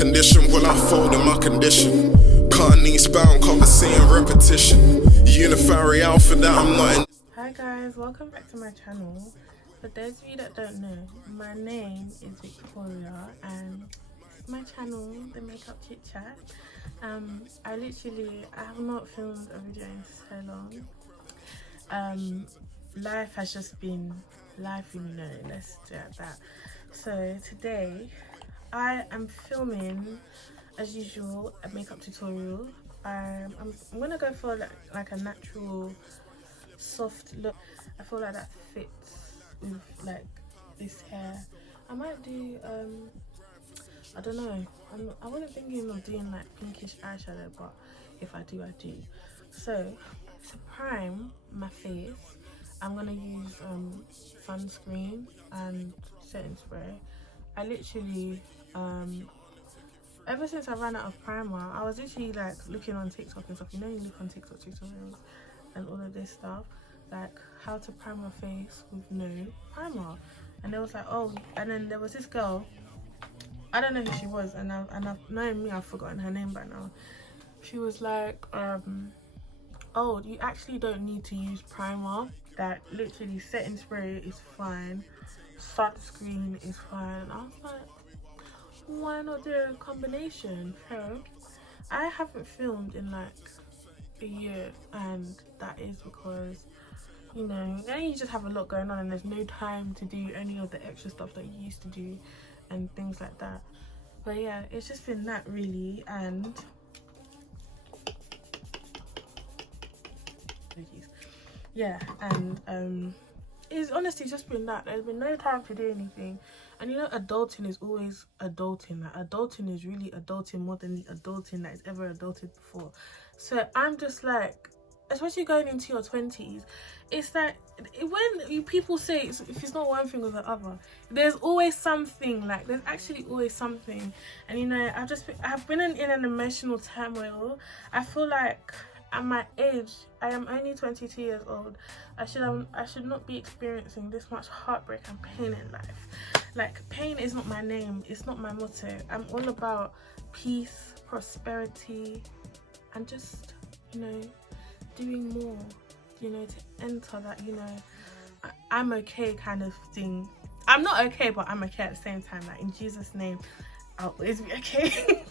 condition, will unfold in my condition. Can't need spell, conversing repetition. Unify alpha that I'm not in. Hi guys, welcome back to my channel. For those of you that don't know, my name is Victoria and this is my channel, the Makeup Chit Chat. I have not filmed a video in so long. Life has just been life, you know, let's do it that. So today I am filming, as usual, a makeup tutorial. I'm gonna go for like a natural soft look. I feel like that fits with like this hair. I might do I don't know, I wasn't thinking of doing like pinkish eyeshadow, but if I do, I do. So to prime my face, I'm gonna use sunscreen and setting spray. I literally ever since I ran out of primer, I was literally like looking on TikTok and stuff. You know, you look on TikTok tutorials and all of this stuff, like how to prime your face with no primer. And there was like, oh, and then there was this girl, I don't know who she was, and knowing me, I've forgotten her name by now. She was like, oh, you actually don't need to use primer. That literally setting spray is fine, sunscreen is fine. And I was like, why not do a combination? I haven't filmed in like a year, and that is because, you know, you just have a lot going on and there's no time to do any of the extra stuff that you used to do and things like that. But yeah, it's just been that really. And yeah, and it's honestly just been that. There's been no time to do anything. And you know, adulting is always adulting. Like, adulting is really adulting more than the adulting that is ever adulted before. So I'm just like, especially going into your 20s, it's like when people say if it's not one thing or the other, there's always something. Like, there's actually always something. And you know, I've been in an emotional turmoil. I feel like at my age, I am only 22 years old. I should not be experiencing this much heartbreak and pain in life. Like, pain is not my name, it's not my motto. I'm all about peace, prosperity, and just, you know, doing more, you know, to enter that, you know, I'm okay kind of thing. I'm not okay, but I'm okay at the same time. Like, in Jesus' name, I'll always be okay.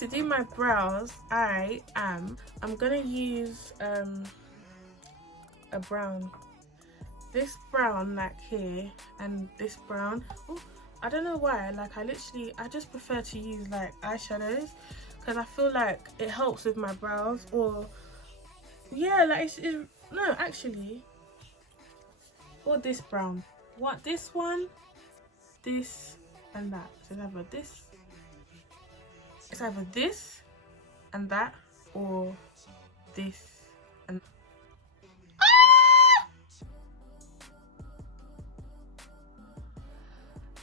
To do my brows, I'm gonna use a brown. This brown, like here, and this brown. Ooh, I don't know why, like I just prefer to use like eyeshadows because I feel like it helps with my brows. Or yeah, like no, actually, or this brown. What, this one, this and that. So it's either this and that, or this and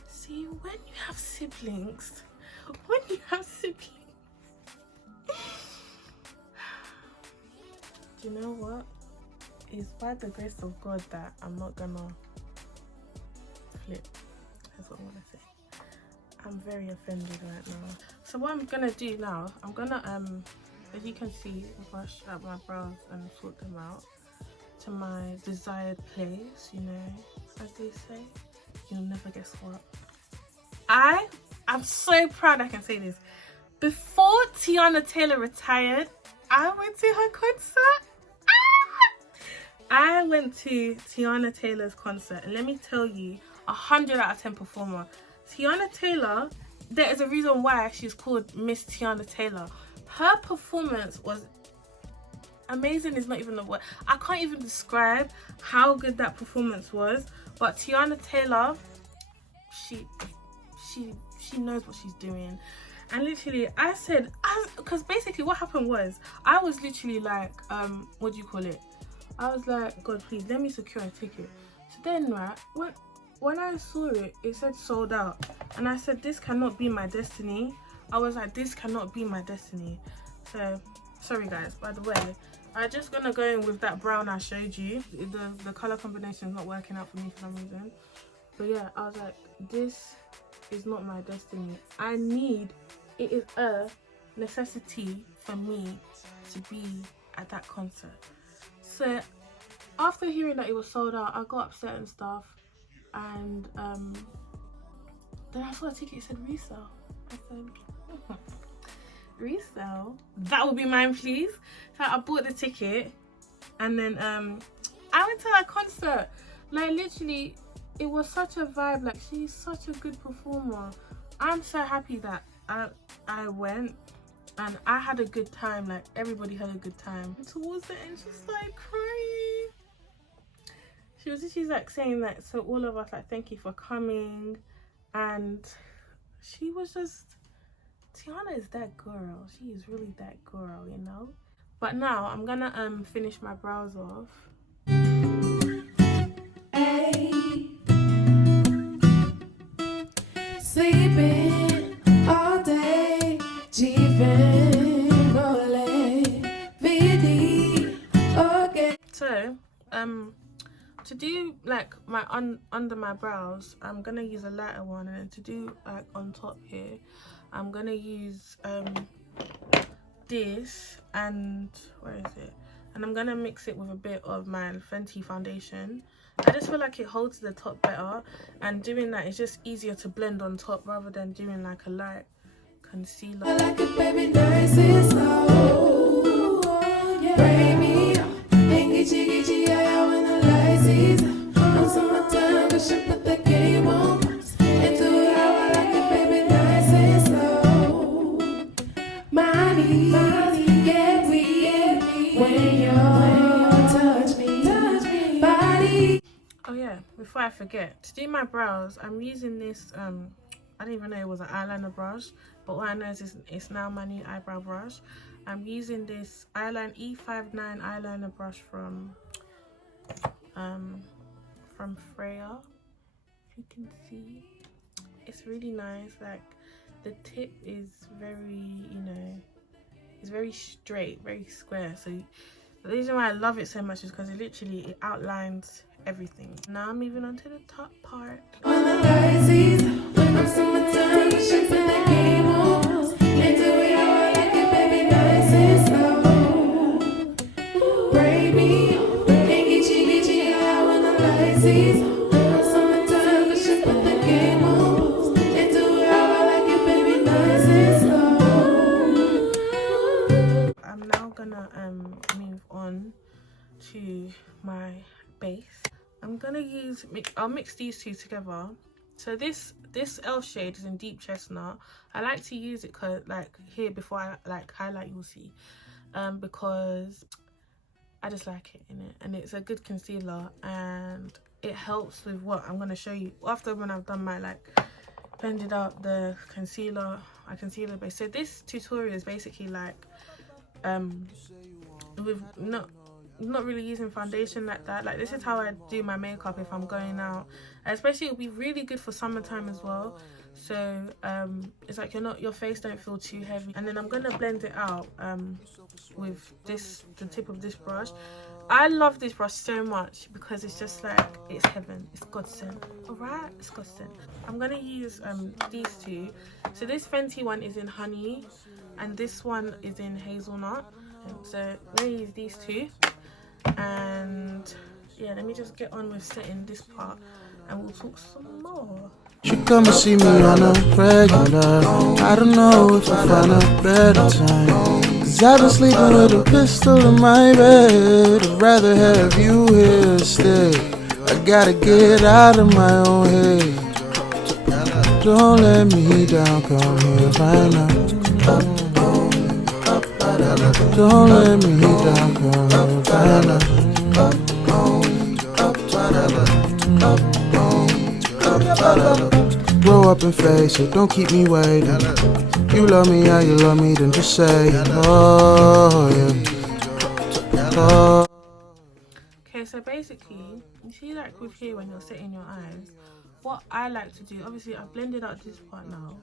see, when you have siblings, do you know what? It's by the grace of God that I'm not gonna flip. That's what I want to say. I'm very offended right now. So what I'm gonna do now, I'm gonna as you can see, brush out my brows and sort them out to my desired place, you know, as they say. You'll never guess what. I'm so proud I can say this. Before Tiana Taylor retired, I went to her concert. I went to Tiana Taylor's concert, and let me tell you, 100 out of 10 performer. Tiana Taylor, there is a reason why she's called Miss Tiana Taylor. Her performance was amazing, is not even the word. I can't even describe how good that performance was. But Tiana Taylor, she knows what she's doing. And literally, because basically what happened was, I was literally like, what do you call it? I was like, God, please, let me secure a ticket. So then, right, when I saw it, it said sold out. And I said, this cannot be my destiny. I was like, this cannot be my destiny. So, sorry guys, by the way, I'm just gonna go in with that brown I showed you. The color combination is not working out for me for some reason. But yeah, I was like, this is not my destiny. I need it is a necessity for me to be at that concert. So after hearing that it was sold out, I got upset and stuff, and then I saw a ticket, it said resale. I said, resale? That would be mine, please. So I bought the ticket, and then I went to that concert. Like, literally, it was such a vibe. Like, she's such a good performer. I'm so happy that I went, and I had a good time. Like, everybody had a good time. And towards the end, she started crying. She's like saying that to all of us, like, thank you for coming. And she was just, Tiana is that girl. She is really that girl, you know. But now I'm gonna finish my brows off. Hey, sleeping all day, okay. So to do like my under my brows, I'm gonna use a lighter one, and then to do like on top here, I'm gonna use this, and where is it? And I'm gonna mix it with a bit of my Fenty foundation. I just feel like it holds the top better, and doing that is just easier to blend on top rather than doing like a light concealer. I like it, baby, nice and slow. Yeah. Bring me up, and get yeah, when the lights is on summertime, but she put the game on. And do it how I like it, baby, nice and slow. Money, get me when you touch me, body. Oh yeah, before I forget, to do my brows, I'm using this I didn't even know it was an eyeliner brush, but what I know is it's now my new eyebrow brush. I'm using this E59 eyeliner brush from Freya. If you can see, it's really nice. Like, the tip is very, you know, it's very straight, very square. So the reason why I love it so much is because it outlines everything. Now I'm moving on to the top part. On the lights is on summertime, she put the game on. And do it how I like it, baby, nice and slow. Break me and get out when the lights is on summertime, she put the game on. And do it how I like it, baby, nice and slow. I'm now gonna move on to my base. I'm gonna I'll mix these two together. So this elf shade is in deep chestnut. I like to use it like here before I like highlight, you'll see, because I just like it in it, and it's a good concealer, and it helps with what I'm gonna show you after when I've done my like blended out the concealer, my concealer base. So this tutorial is basically like with not really using foundation like that. Like, this is how I do my makeup if I'm going out, especially it'll be really good for summertime as well. So it's like your face don't feel too heavy. And then I'm gonna blend it out with the tip of this brush. I love this brush so much because it's just like, it's heaven, it's godsend. All right, it's godsend. I'm gonna use these two. So this Fenty one is in honey, and this one is in hazelnut. So I'm gonna use these two. And yeah, let me just get on with setting this part, and we'll talk some more. She come and see me on a regular. I don't know if I find a better time, 'cause I've been sleeping with a pistol in my bed. I'd rather have you here instead. I gotta get out of my own head. Don't let me down, come here right now. Don't let me down, come here right now. Grow up and face it, don't keep me waiting. You love me, how you love me, then just say it. Oh yeah. Oh. Okay, so basically, you see like with here when you're setting your eyes, what I like to do, obviously I've blended out this part now,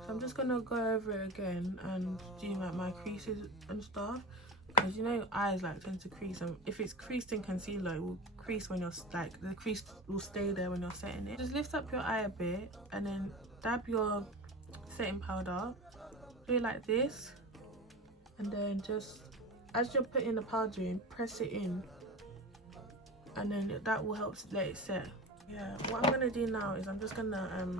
so I'm just gonna go over it again and do like my creases and stuff, because you know your eyes like tend to crease, and if it's creased in concealer, it will crease when you're like, the crease will stay there when you're setting it. Just lift up your eye a bit and then dab your setting powder put it like this, and then just as you're putting the powder in, press it in, and then that will help let it set. Yeah, what I'm gonna do now is I'm just gonna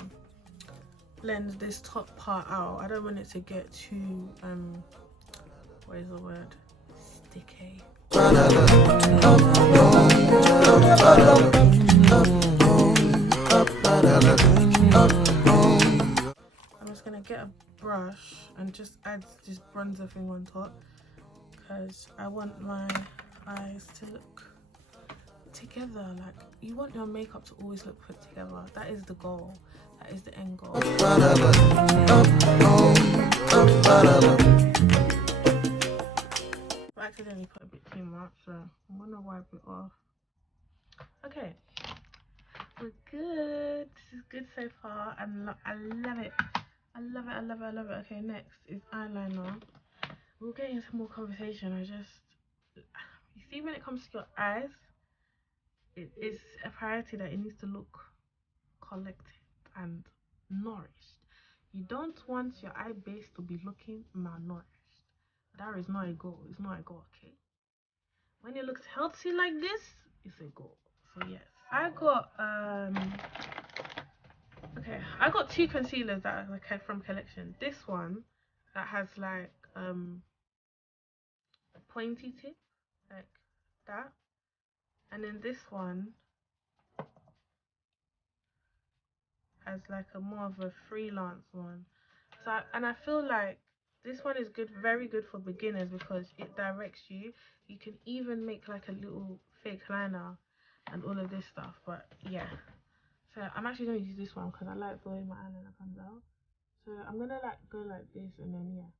blend this top part out. I don't want it to get too what is the word, sticky. I'm just gonna get a brush and just add this bronzer thing on top, because I want my eyes to look together. Like, you want your makeup to always look put together. That is the goal. That is the end goal. I accidentally put a bit too much, so I'm gonna wipe it off. Okay, we're good. This is good so far. I love it. I love it. I love it. I love it. Okay, next is eyeliner. We'll get into more conversation. You see, when it comes to your eyes, it is a priority that it needs to look collected and nourished. You don't want your eye base to be looking malnourished. That is not a goal. It's not a goal, okay? When it looks healthy like this, it's a goal. So yes, I got two concealers that are like from collection. This one that has like a pointy tip like that, and then this one has like a more of a freelance one. So I feel like this one is good, very good for beginners, because it directs you. You can even make like a little fake liner and all of this stuff. But yeah, so I'm actually going to use this one because I like the way my eyeliner comes out. So I'm gonna like go like this, and then yeah.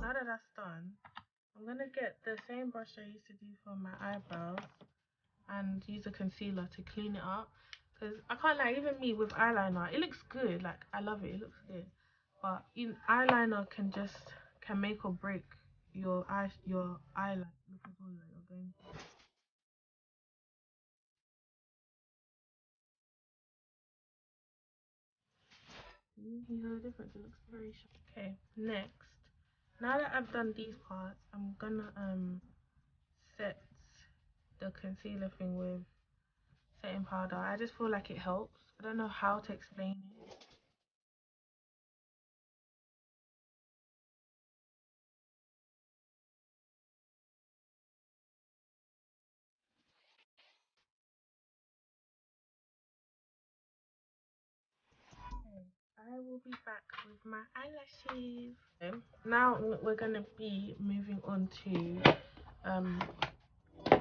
Now that that's done, I'm gonna get the same brush I used to do for my eyebrows and use a concealer to clean it up, because I can't lie, even me with eyeliner, it looks good. Like, I love it, it looks good, but eyeliner can make or break your eyeliner that you're going for. You know the difference, it looks very sharp. Okay, next, now that I've done these parts, I'm gonna set the concealer thing with setting powder. I just feel like it helps. I don't know how to explain it. I will be back with my eyelashes. Okay, now we're gonna be moving on to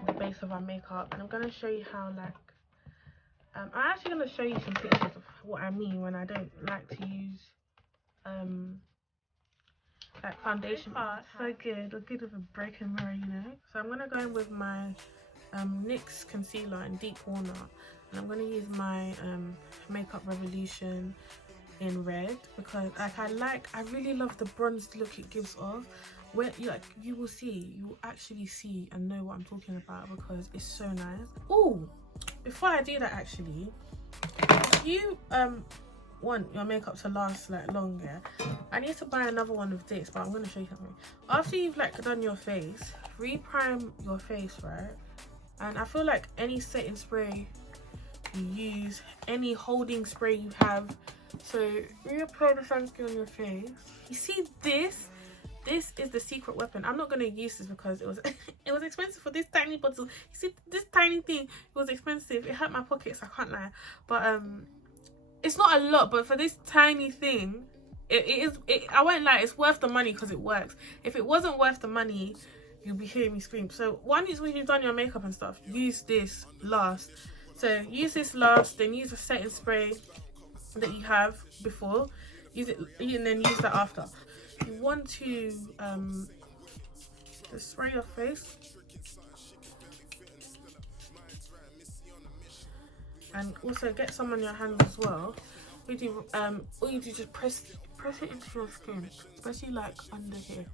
the base of our makeup, and I'm gonna show you how, like, I'm actually gonna show you some pictures of what I mean when I don't like to use like foundation. So good, a good of a broken mirror, you know. So I'm gonna go in with my NYX concealer in Deep Walnut, and I'm gonna use my Makeup Revolution in red, because I really love the bronzed look it gives off. Where you will actually see and know what I'm talking about, because it's so nice. Oh, before I do that, actually, if you want your makeup to last like longer, I need to buy another one of this, but I'm going to show you something. After you've like done your face, re-prime your face, right? And I feel like any setting spray you use, any holding spray you have, so reapply the sunscreen on your face. You see this is the secret weapon. I'm not going to use this because it was it was expensive for this tiny bottle. You see this tiny thing, it was expensive. It hurt my pockets, I can't lie, but it's not a lot, but for this tiny thing, I won't lie, it's worth the money because it works. If it wasn't worth the money, you'll be hearing me scream. So when you've done your makeup and stuff, use this last. So use this last, then use a setting spray that you have before, use it, and then use that after. You want to just spray your face. and also get some on your hands as well. All you do just press it into your skin, especially like under here,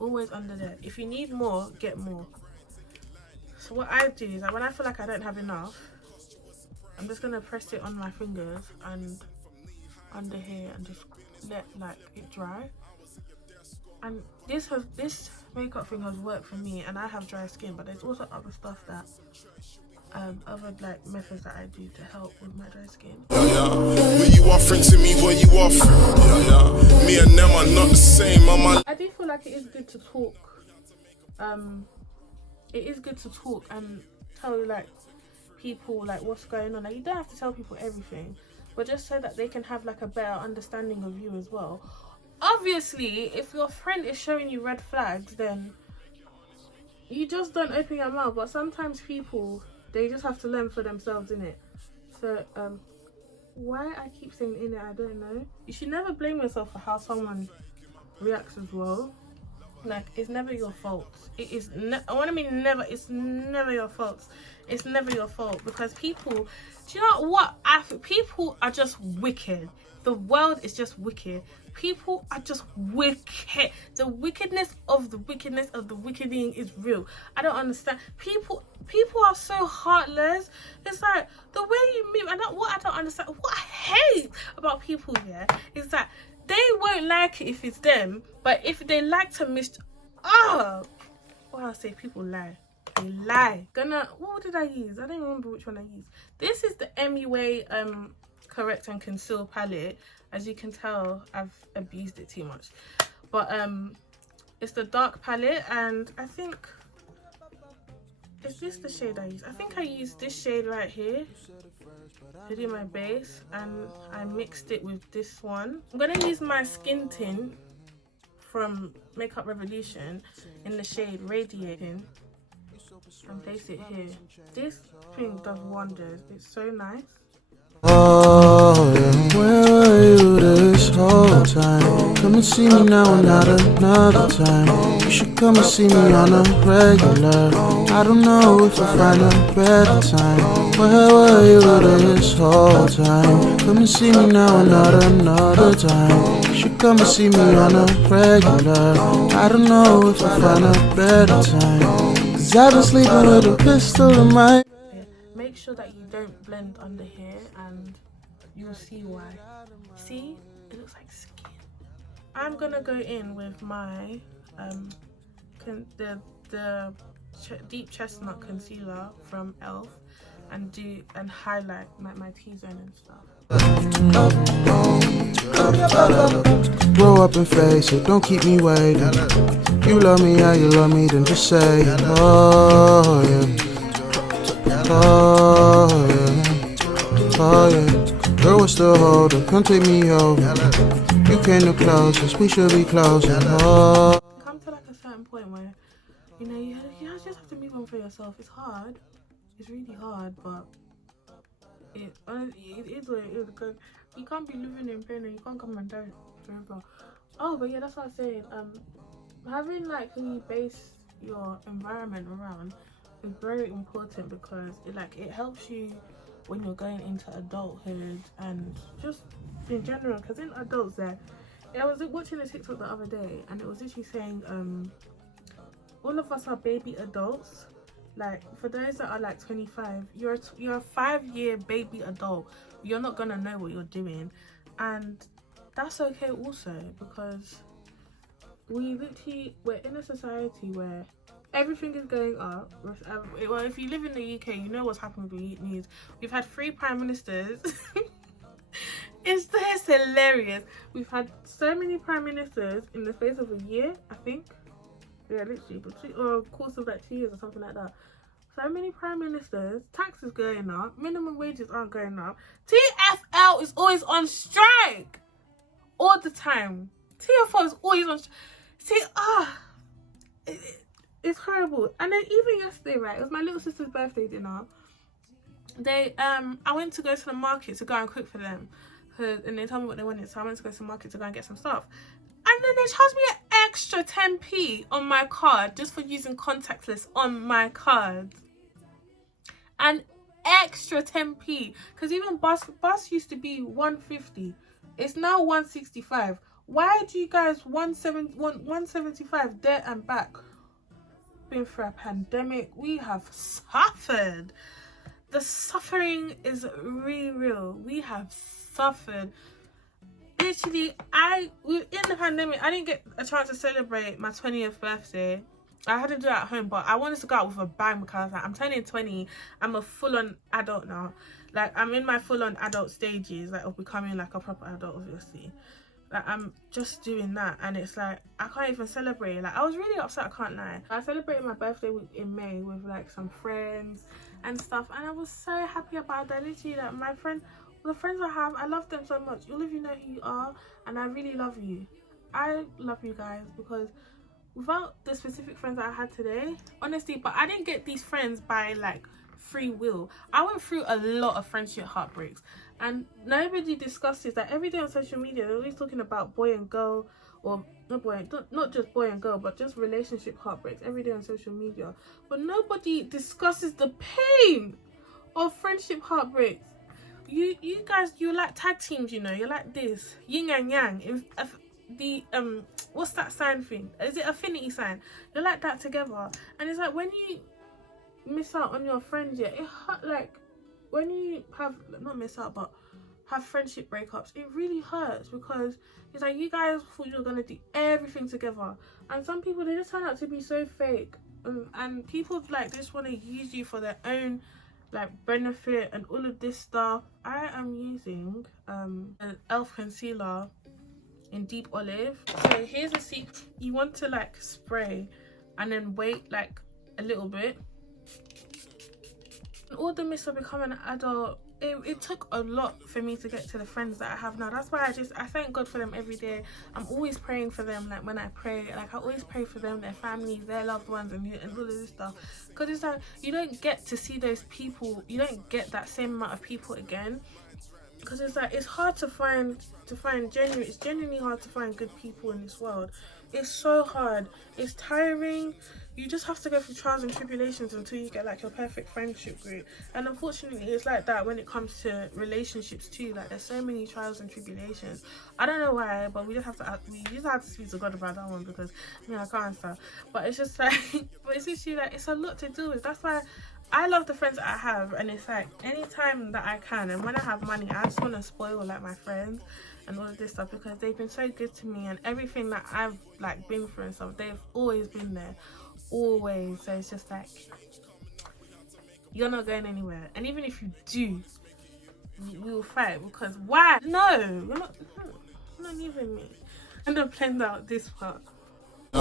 always under there. If you need more, get more. So what I do is like when I feel like I don't have enough, I'm just gonna press it on my fingers and under here and just let like it dry. And this makeup thing has worked for me, and I have dry skin, but there's also other stuff that other like methods that I do to help with my dry skin. What you offering to me, what you offering? Me and them are not the same, I do feel like it is good to talk. It is good to talk and tell like people like what's going on. Like, you don't have to tell people everything, but just so that they can have like a better understanding of you as well. Obviously, if your friend is showing you red flags, then you just don't open your mouth. But sometimes people, they just have to learn for themselves, innit? So why I keep saying innit, I don't know. You should never blame yourself for how someone reacts as well. Like, it's never your fault. It is never, it's never your fault. It's never your fault, because people, do you know what? I think people are just wicked. The world is just wicked. People are just wicked. The wickedness of the wickeding is real. I don't understand. People are so heartless. It's like the way you move. What I don't understand, what I hate about people here is that they won't like it if it's them, but if they like to what I'll say, people lie. They lie. What did I use? I don't remember which one I used. This is the MUA Correct and Conceal palette. As you can tell, I've abused it too much. But it's the dark palette, and I think, is this the shade I use? I think I used this shade right here to do my base, and I mixed it with this one. I'm gonna use my skin tint from Makeup Revolution in the shade Radiating and place it here. This thing does wonders. It's so nice. Oh, yeah. Where were you this whole time? Come and see me now and not another time. You should come and see me on a regular. I don't know if I find a better time. Where were you this whole time? Come and see me now and not another time. You should come and see me on a regular. I don't know if I find a better time. 'Cause I've been sleeping with a pistol in my... Make sure that you don't blend under here, and you'll see why. See, it looks like skin. I'm gonna go in with my deep chestnut concealer from Elf and highlight my T-zone and stuff. Grow up and face it, don't keep me waiting. You love me, how you love me, then just say it. Oh yeah. Oh yeah, oh yeah. Girl, what's the hold up? Come take me over. You came the closest, we should be closer. Oh. Come to like a certain point where, you know, you just have to move on for yourself. It's hard. It's really hard, but it is what it is, because you can't be living in pain and you can't come and die forever. Oh, but yeah, that's what I was saying. Having like who you base your environment around is very important, because it helps you when you're going into adulthood and just in general. Because in adults, I was watching a TikTok the other day, and it was literally saying all of us are baby adults. Like, for those that are like 25, you're a 5-year baby adult. You're not gonna know what you're doing, and that's okay also, because we're in a society where everything is going up. Well, if you live in the UK, you know what's happening with the news. We've had 3 prime ministers. It's hilarious. We've had so many prime ministers in the space of a year, I think. Yeah, literally, or a course of like 2 years or something like that. So many prime ministers, taxes going up, minimum wages aren't going up. TFL is always on strike all the time. TFL is always on strike. It's horrible. And then even yesterday, right, it was my little sister's birthday dinner. I went to go to the market to go and cook for them, and they told me what they wanted, so I went to go to the market to go and get some stuff. And then they charged me an extra 10p on my card just for using contactless on my card. And extra 10p, because even bus used to be 150, it's now 165. Why do you guys 175 there and back? Been through a pandemic, we have suffered. The suffering is really real. We have suffered. Literally, in the pandemic, I didn't get a chance to celebrate my 20th birthday. I had to do it at home, but I wanted to go out with a bang because I was like, I'm turning 20. I'm a full-on adult now. Like, I'm in my full-on adult stages, like, of becoming like a proper adult, obviously. Like, I'm just doing that, and it's like, I can't even celebrate. Like, I was really upset, I can't lie. I celebrated my birthday in May with like some friends and stuff, and I was so happy about that. Literally, like, my friend, the friends I have, I love them so much. All of you know who you are, and I really love you. I love you guys, because without the specific friends that I had today, honestly, but I didn't get these friends by like free will. I went through a lot of friendship heartbreaks, and nobody discusses that. Every day on social media they're always talking about boy and girl, or not just boy and girl, but just relationship heartbreaks every day on social media, but nobody discusses the pain of friendship heartbreaks. You guys, you're like tag teams, you know, you're like this yin and yang. The what's that sign thing? Is it affinity sign? You're like that together, and it's like when you miss out on your friends, yeah, it hurt. Like when you have, not miss out, but have friendship breakups, it really hurts, because it's like you guys thought you were gonna do everything together, and some people, they just turn out to be so fake, and people like they just want to use you for their own like benefit and all of this stuff. I am using an elf concealer in Deep Olive. So here's a secret: you want to like spray and then wait like a little bit. All the midst of becoming an adult, it took a lot for me to get to the friends that I have now. That's why I thank God for them every day. I'm always praying for them. Like when I pray, like I always pray for them, their families, their loved ones, and all of this stuff, because it's like you don't get to see those people, you don't get that same amount of people again, because it's like it's hard to find genuine, it's genuinely hard to find good people in this world. It's so hard, it's tiring. You just have to go through trials and tribulations until you get like your perfect friendship group. And unfortunately, it's like that when it comes to relationships too. Like there's so many trials and tribulations. I don't know why, but we just have to speak to God about that one, because I can't answer. But it's just like, but it's literally like it's a lot to do with. That's why I love the friends that I have, and it's like anytime that I can, and when I have money, I just want to spoil like my friends and all of this stuff, because they've been so good to me, and everything that I've like been through and stuff, they've always been there. Always. So it's just like you're not going anywhere, and even if you do, we will fight, because why? No, you're not even me. I'm gonna blend out this part. If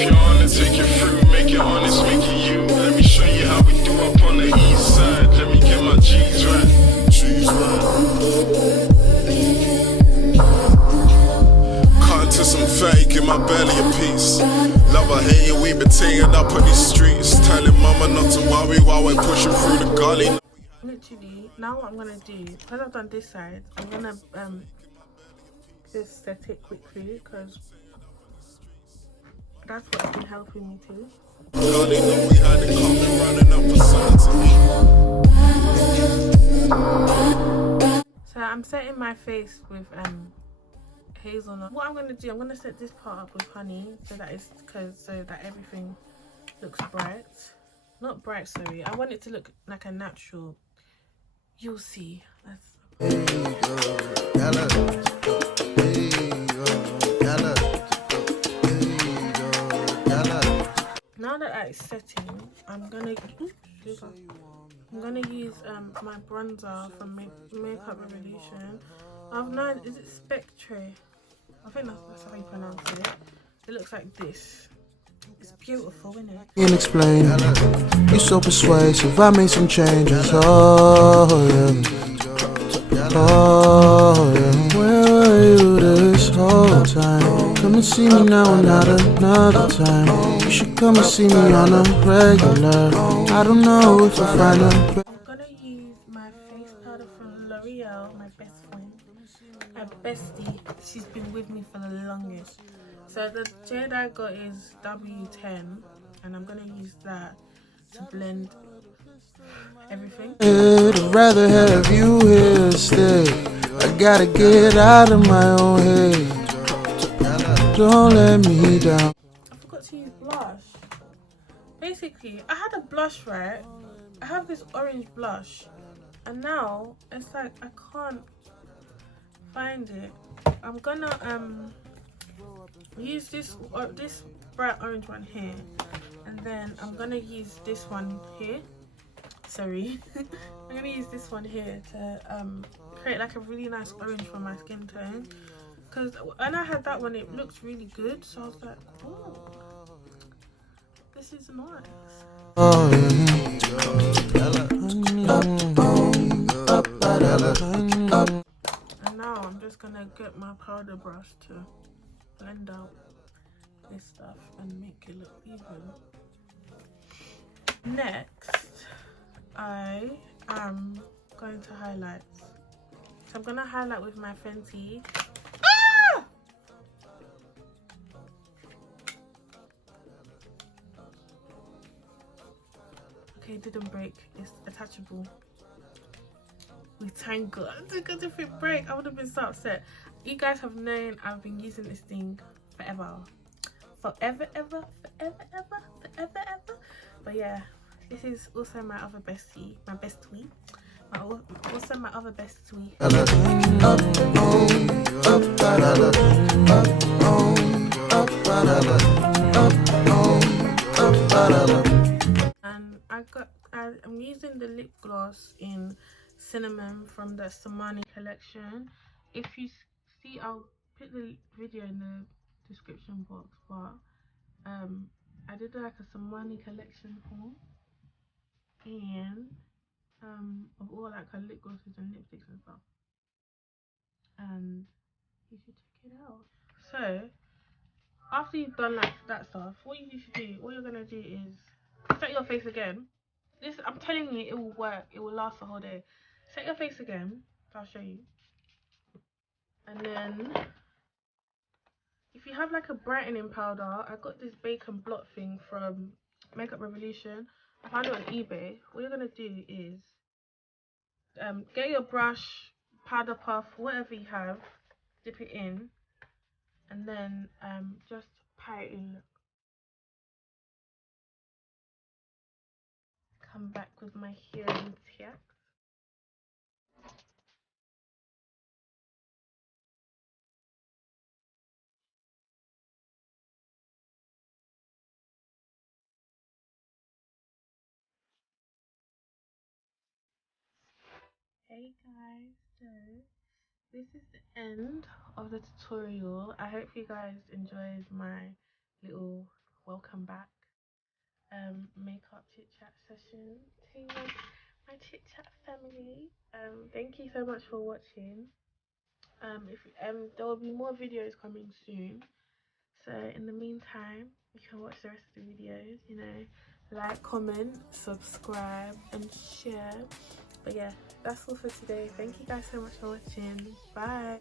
you're honest, take it through, make it honest, make it you. Let me show you how we do up on the east side. Let me get my G's right. G's right. To some fake in my belly a piece. Love or hate it, we been tearing up on these streets. Telling mama not to worry while we're pushing through the gully. Literally, now what I'm gonna do, because I've done this side, I'm gonna just set it quickly, because that's what's been helping me too. God, they know we had it coming, running up for something. So I'm setting my face with hazelnut. What I'm gonna do, I'm gonna set this part up with honey, so that everything looks bright. Not bright, sorry. I want it to look like a natural. You'll see. Now that it's setting, I'm gonna use my bronzer from Makeup Revolution. Is it Spectre? I think that's how you pronounce it. It looks like this. It's beautiful, isn't it? Can't explain. You're so persuasive. I made some changes. Oh yeah. Oh yeah. Where were you this whole time? Come and see me now and not another time. You should come and see me on a regular. I don't know if I find a. I'm gonna use my face powder from L'Oreal, my best friend, my bestie. She's been with me for the longest. So the shade I got is W10, and I'm gonna use that to blend everything. I'd rather have you here stay. I gotta get out of my own head. Don't let me down. I forgot to use blush. Basically, I had a blush, right? I have this orange blush, and now it's like I can't find it. I'm gonna use this bright orange one here, and then I'm gonna use this one here. Sorry, I'm gonna use this one here to create like a really nice orange for my skin tone. Because when I had that one, it looked really good, so I was like, oh, this is nice. Oh, And now I'm just gonna get my powder brush to blend out this stuff and make it look even. Next, I am going to highlight. So I'm gonna highlight with my Fenty. Ah! Okay, it didn't break. It's attachable. We thank God, because if it break, I would have been so upset. You guys have known I've been using this thing forever, forever, ever, forever, ever, forever, ever. But yeah, this is also my other bestie, my bestie. Also my other bestie. And I'm using the lip gloss in Cinnamon from the Samani collection. If you see, I'll put the video in the description box, but I did like a Samani collection haul, and of all like her lip glosses and lipsticks and stuff, and you should check it out. So after you've done like that stuff, what you're gonna do is set your face again. This, I'm telling you, it will work. It will last the whole day. Set your face again. I'll show you. And then, if you have like a brightening powder, I got this bacon blot thing from Makeup Revolution. I found it on eBay. What you're gonna do is get your brush, powder puff, whatever you have, dip it in, and then just pat it in. Come back with my hearing tech. Hey guys, so this is the end of the tutorial. I hope you guys enjoyed my little welcome back makeup chit chat session to my chit chat family. Thank you so much for watching. If there will be more videos coming soon, so in the meantime you can watch the rest of the videos, you know, like, comment, subscribe and share. But yeah, that's all for today. Thank you guys so much for watching. Bye.